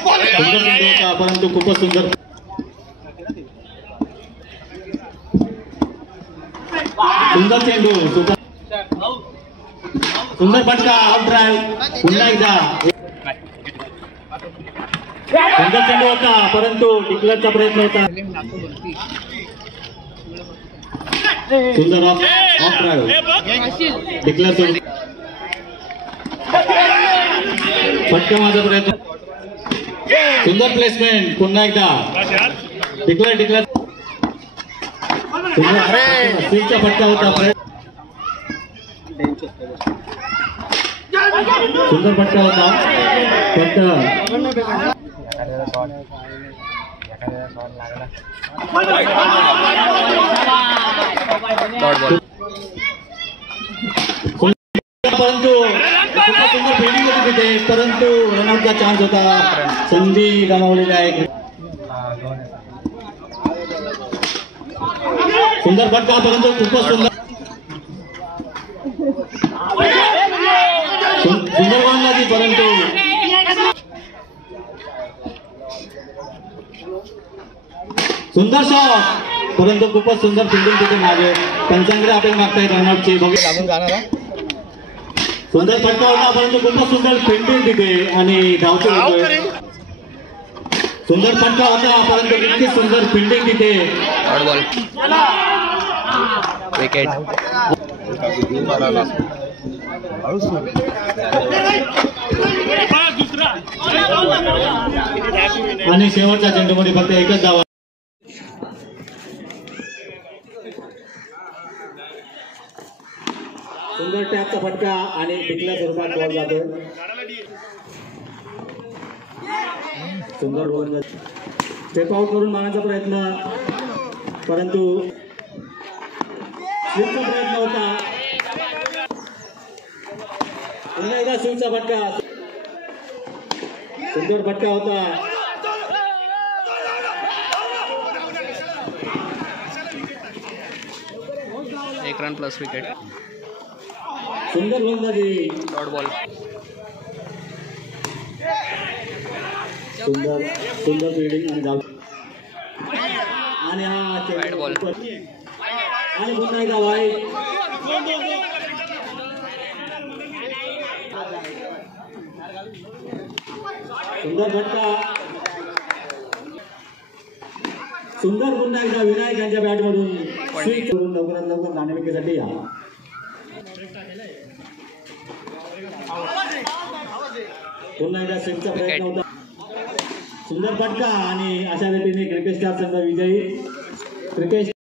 सुंदर चेंडू होता परंतु खूपच सुंदर सुंदर चेंडू सुंदर फटका आउट ड्राइव्ह पुन्हा एकदा सुंदर चेंडू होता परंतु टिकलरचा प्रयत्न होता सुंदर ऑफ ड्राइव्ह टिकलर फटका माझा प्रयत्न सुंदर प्लेसमेंट पुन्हा एकदा टिकलर स्विचचा फटका होता सुंदर फटका होता परंतु सुंदर फिल्डिंग होती तिथे परंतु रनआउटचा चान्स होता संधी गमावलेला आहे सुंदर फटका परंतु खूपच सुंदर सुंदर गोलंदाजी परंतु सुंदर शॉट परंतु खूपच सुंदर फिल्डिंग तिथे मागे पंचांकडे आपण मागतायत रनआउटची सुंदर फटका होता परंतु खूपच सुंदर फिल्डिंग तिथे आणि धावतो सुंदर फटका होता परंतु इतकी सुंदर फिल्डिंग तिथे विकेट आणि शेवटच्या चेंडूमध्ये फक्त एकच धाव सुंदर टॅपचा फटका आणि टिकल्या स्वरूपात बॉल जातो सुंदर बॉल स्टेप आउट करून मारण्याचा प्रयत्न परंतु स्वीपचा प्रयत्न होता पुन्हा एकदा स्वीपचा फटका सुंदर फटका होता एक रन प्लस विकेट सुंदर गोलंदाजी डॉट बॉल सुंदर सुंदर फिल्डिंग आणि धाव आणि हा वाईड बॉल आणि पुन्हा एकदा वाईड सुंदर फटका सुंदर पुन्हा एकदा विनायक यांच्या बॅट मधून स्विच करून लवकरात लवकर नाणेफेकीसाठी या पुन्हा एकदा स्विचचा प्रयत्न होता सुंदर फटका आणि अशा रीतीने क्रिकेट स्टार संघ विजयी क्रिकेट